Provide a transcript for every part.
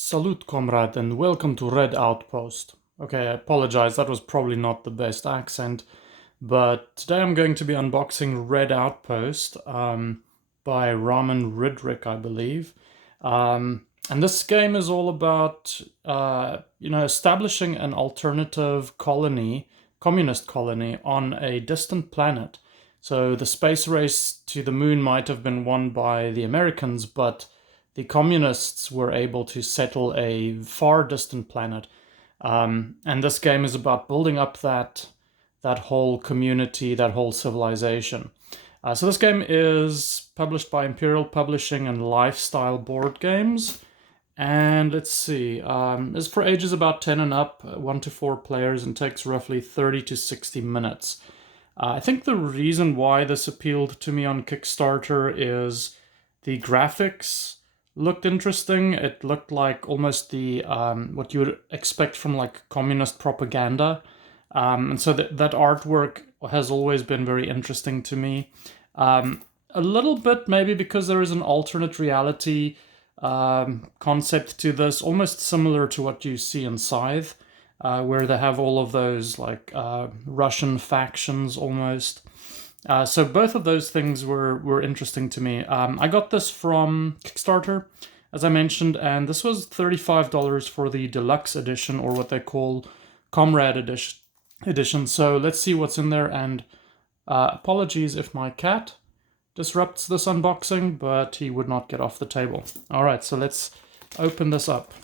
Salute, comrade, and welcome to Red Outpost. Okay, I apologize, that was probably not the best accent, but today I'm going to be unboxing Red Outpost by Raman Ridrick, I believe. And this game is all about, establishing an alternative colony, communist colony, on a distant planet. So the space race to the moon might have been won by the Americans, but the communists were able to settle a far distant planet. And this game is about building up that whole community, that whole civilization. So this game is published by Imperial Publishing and Lifestyle Board Games. And let's see, it's for ages about 10 and up, 1 to 4 players, and takes roughly 30 to 60 minutes. I think the reason why this appealed to me on Kickstarter is the graphics looked interesting. It looked like almost the what you would expect from like communist propaganda, and so that artwork has always been very interesting to me. A little bit maybe because there is an alternate reality concept to this, almost similar to what you see in Scythe, where they have all of those like Russian factions almost. So both of those things were interesting to me. I got this from Kickstarter, as I mentioned, and this was $35 for the deluxe edition, or what they call Comrade edition. So let's see what's in there, and apologies if my cat disrupts this unboxing, but he would not get off the table. All right, so let's open this up.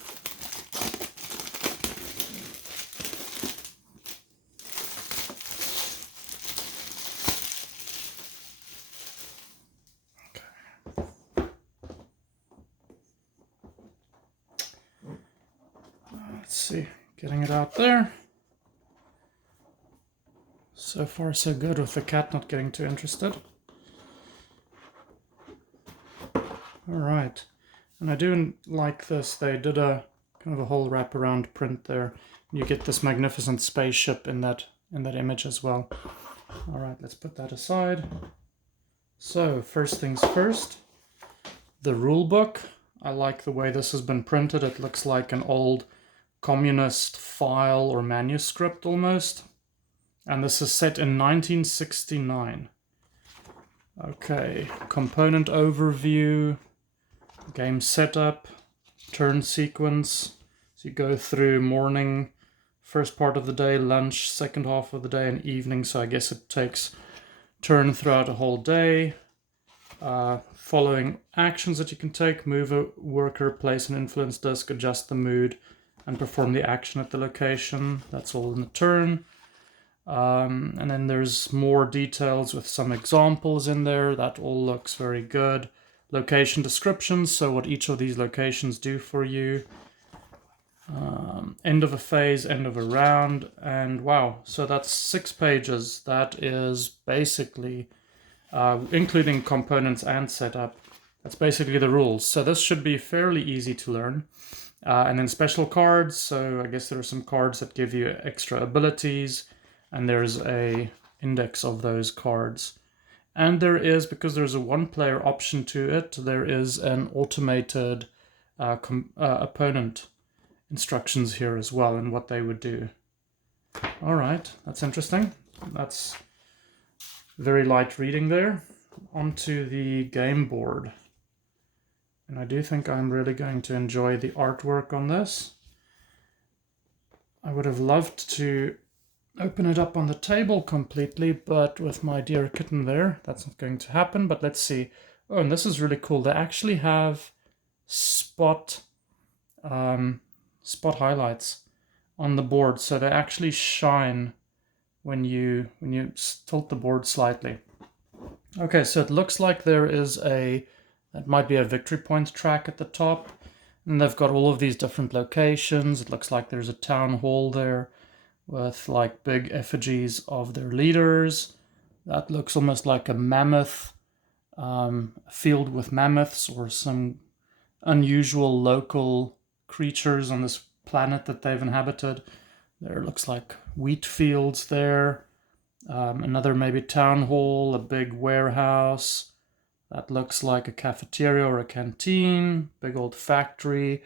Let's see, getting it out there. So far so good with the cat not getting too interested. Alright, and I do like this. They did a kind of a whole wraparound print there. You get this magnificent spaceship in that image as well. Alright, let's put that aside. So, first things first, the rule book. I like the way this has been printed. It looks like an old communist file or manuscript almost. And this is set in 1969. Okay, component overview, game setup, turn sequence. So you go through morning, first part of the day, lunch, second half of the day, and evening. So I guess it takes turn throughout a whole day. Following actions that you can take: move a worker, place an influence disc, adjust the mood, and perform the action at the location. That's all in the turn. And then there's more details with some examples in there. That all looks very good. Location descriptions, so what each of these locations do for you. End of a phase, end of a round, and wow, so that's 6 pages. That is basically, including components and setup, that's basically the rules. So this should be fairly easy to learn. And then special cards, so I guess there are some cards that give you extra abilities, and there's a index of those cards. And there is, because there's a 1-player option to it, there is an automated opponent instructions here as well, and what they would do. All right, that's interesting. That's very light reading there. Onto the game board. And I do think I'm really going to enjoy the artwork on this. I would have loved to open it up on the table completely, but with my dear kitten there, that's not going to happen. But let's see. Oh, and this is really cool. They actually have spot highlights on the board, so they actually shine when you tilt the board slightly. Okay, so it looks like there is that might be a victory point track at the top, and they've got all of these different locations. It looks like there's a town hall there with like big effigies of their leaders. That looks almost like a mammoth field with mammoths, or some unusual local creatures on this planet that they've inhabited. There looks like wheat fields there. Another maybe town hall, a big warehouse. That looks like a cafeteria or a canteen. Big old factory.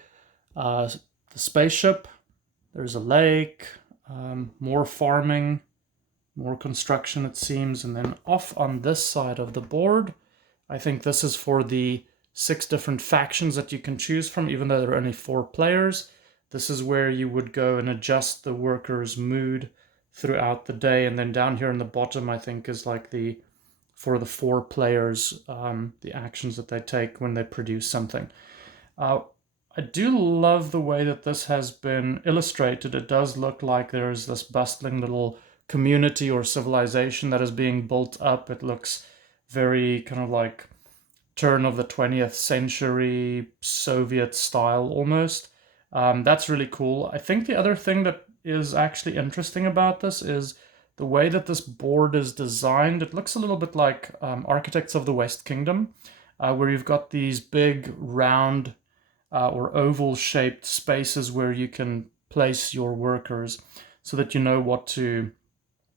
The spaceship, there's a lake, more farming, more construction it seems, and then off on this side of the board, I think this is for the 6 different factions that you can choose from, even though there are only 4 players. This is where you would go and adjust the workers' mood throughout the day, and then down here in the bottom I think is like for the 4 players, the actions that they take when they produce something. I do love the way that this has been illustrated. It does look like there's this bustling little community or civilization that is being built up. It looks very kind of like turn of the 20th century Soviet style almost. That's really cool. I think the other thing that is actually interesting about this is the way that this board is designed. It looks a little bit like Architects of the West Kingdom, where you've got these big round or oval shaped spaces where you can place your workers so that you know what to,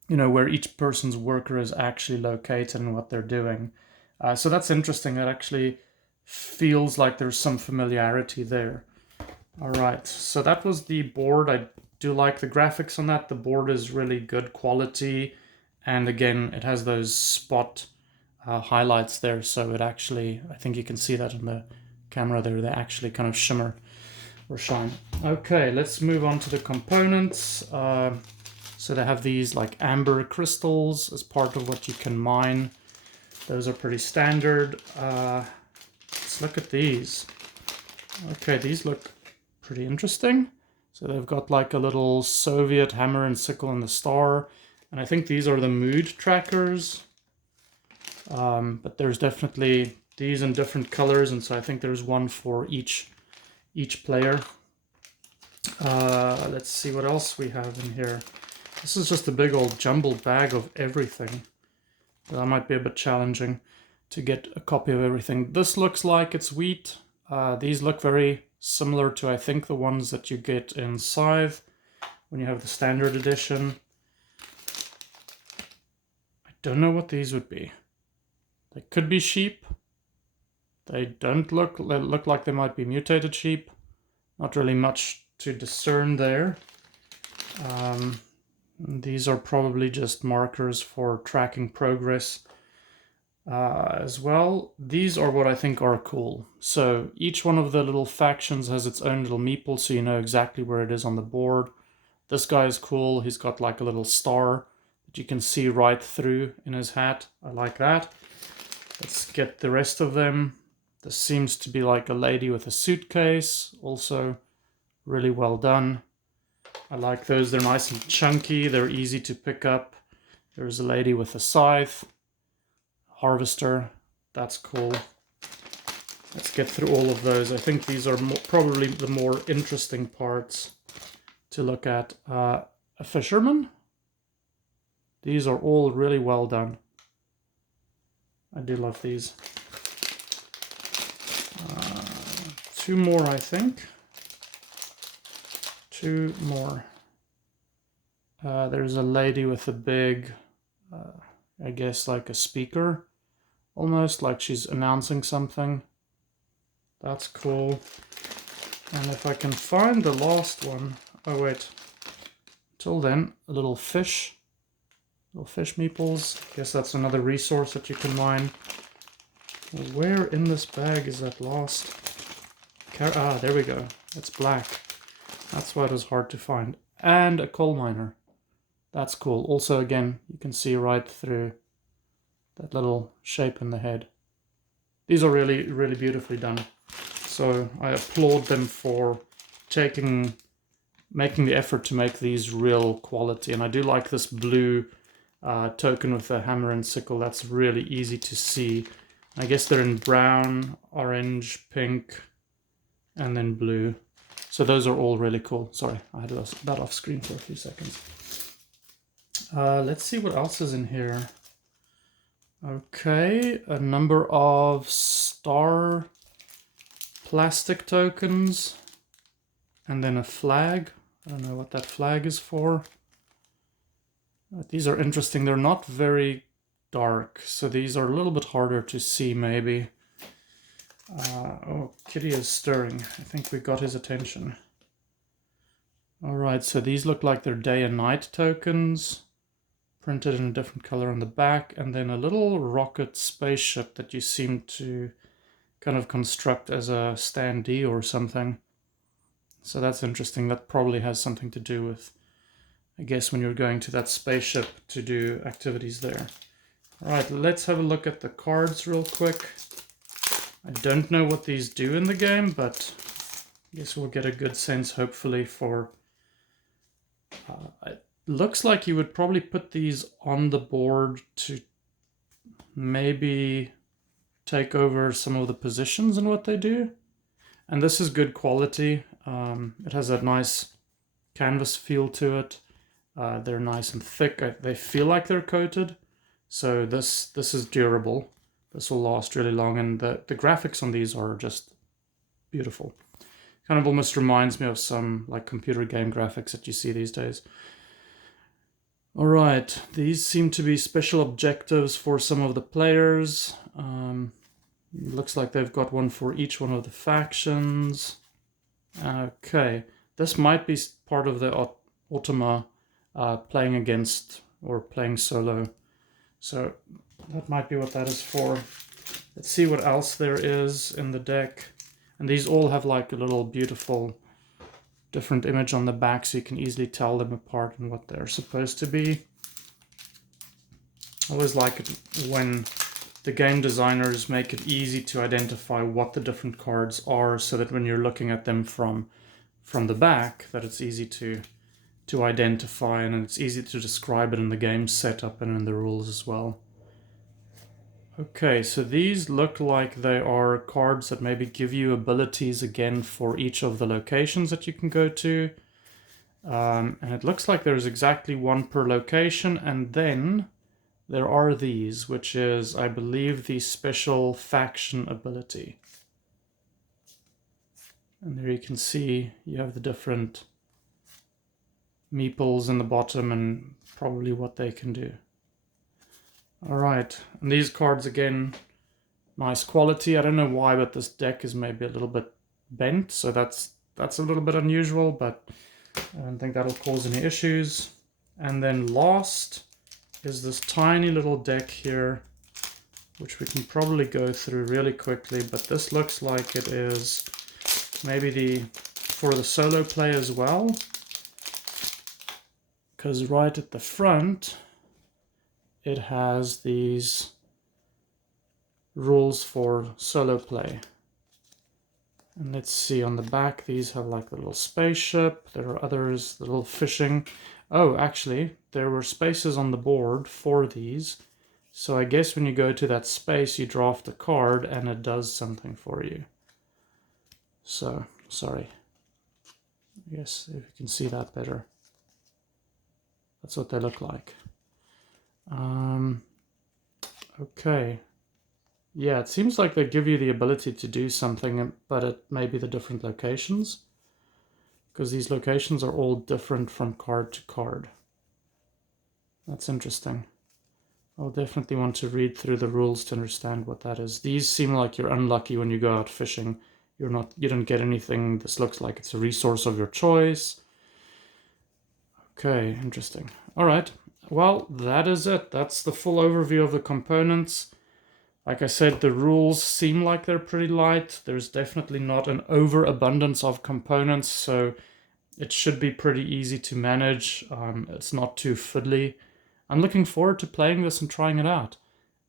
where each person's worker is actually located and what they're doing. So that's interesting. It actually feels like there's some familiarity there. All right, so that was the board. I do like the graphics on that. The board is really good quality. And again, it has those spot highlights there. So it actually, I think you can see that in the camera there. They actually kind of shimmer or shine. Okay, let's move on to the components. So they have these like amber crystals as part of what you can mine. Those are pretty standard. Let's look at these. Okay, these look pretty interesting. So they've got like a little Soviet hammer and sickle and the star. And I think these are the mood trackers. But there's definitely these in different colors, and so I think there's one for each player. Let's see what else we have in here. This is just a big old jumbled bag of everything. That might be a bit challenging to get a copy of everything. This looks like it's wheat. These look very similar to, I think, the ones that you get in Scythe when you have the standard edition. I don't know what these would be. They could be sheep. They don't look like they might be mutated sheep. Not really much to discern there. These are probably just markers for tracking progress as well. These are what I think are cool. So each one of the little factions has its own little meeple, so you know exactly where it is on the board. This guy is cool. He's got like a little star that you can see right through in his hat. I like that. Let's get the rest of them. This seems to be like a lady with a suitcase. Also really well done. I like those. They're nice and chunky. They're easy to pick up. There's a lady with a scythe. Harvester. That's cool. Let's get through all of those. I think these are probably the more interesting parts to look at. A fisherman. These are all really well done. I do love these. 2 more, I think. 2 more. There's a lady with a big, I guess like a speaker, almost like she's announcing something. That's cool. And if I can find the last one, oh wait, till then, a little fish meeples. Guess that's another resource that you can mine. Where in this bag is that last? There we go. It's black. That's why it was hard to find. And a coal miner. That's cool. Also, again, you can see right through that little shape in the head. These are really, really beautifully done. So I applaud them for making the effort to make these real quality. And I do like this blue token with the hammer and sickle. That's really easy to see. I guess they're in brown, orange, pink, and then blue. So those are all really cool. Sorry, I had that off screen for a few seconds. Let's see what else is in here. Okay, a number of star plastic tokens, and then a flag. I don't know what that flag is for. These are interesting. They're not very dark, so these are a little bit harder to see maybe. Oh, Kitty is stirring. I think we got his attention. Alright, so these look like they're day and night tokens, printed in a different color on the back, and then a little rocket spaceship that you seem to kind of construct as a standee or something. So that's interesting. That probably has something to do with, I guess, when you're going to that spaceship to do activities there. Alright, let's have a look at the cards real quick. I don't know what these do in the game, but I guess we'll get a good sense, hopefully, for... it looks like you would probably put these on the board to maybe take over some of the positions and what they do. And this is good quality. It has a nice canvas feel to it. They're nice and thick. They feel like they're coated. So this is durable. This will last really long, and the graphics on these are just beautiful. Kind of almost reminds me of some like computer game graphics that you see these days. Alright, these seem to be special objectives for some of the players. Looks like they've got one for each one of the factions. Okay, this might be part of the Ultima playing against or playing solo. So that might be what that is for. Let's see what else there is in the deck. And these all have like a little beautiful different image on the back, so you can easily tell them apart and what they're supposed to be. I always like it when the game designers make it easy to identify what the different cards are, so that when you're looking at them from the back, that it's easy to identify, and it's easy to describe it in the game setup and in the rules as well. Okay, so these look like they are cards that maybe give you abilities again for each of the locations that you can go to. And it looks like there's exactly one per location, and then there are these, which is, I believe, the special faction ability. And there you can see you have the different meeples in the bottom and probably what they can do. Alright, and these cards again, nice quality. I don't know why, but this deck is maybe a little bit bent, so that's a little bit unusual, but I don't think that'll cause any issues. And then last is this tiny little deck here, which we can probably go through really quickly, but this looks like it is maybe for the solo play as well. Because right at the front, it has these rules for solo play. And let's see, on the back, these have like the little spaceship. There are others, the little fishing. Oh, actually, there were spaces on the board for these. So I guess when you go to that space, you draft a card and it does something for you. So, sorry. I guess if you can see that better. That's what they look like. Okay. Yeah, it seems like they give you the ability to do something, but it may be the different locations, because these locations are all different from card to card. That's interesting. I'll definitely want to read through the rules to understand what that is. These seem like you're unlucky when you go out fishing. You don't get anything. This looks like it's a resource of your choice. Okay, interesting. All right. Well, that is it. That's the full overview of the components. Like I said, the rules seem like they're pretty light. There's definitely not an overabundance of components, so it should be pretty easy to manage. It's not too fiddly. I'm looking forward to playing this and trying it out.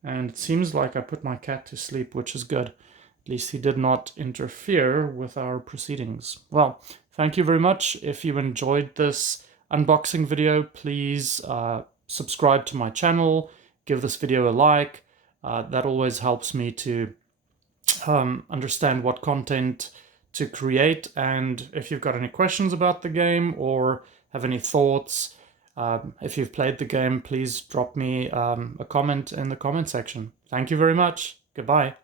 And it seems like I put my cat to sleep, which is good. At least he did not interfere with our proceedings. Well, thank you very much. If you enjoyed this unboxing video, please subscribe to my channel, give this video a like. That always helps me to understand what content to create. And if you've got any questions about the game or have any thoughts, if you've played the game, please drop me a comment in the comment section. Thank you very much. Goodbye.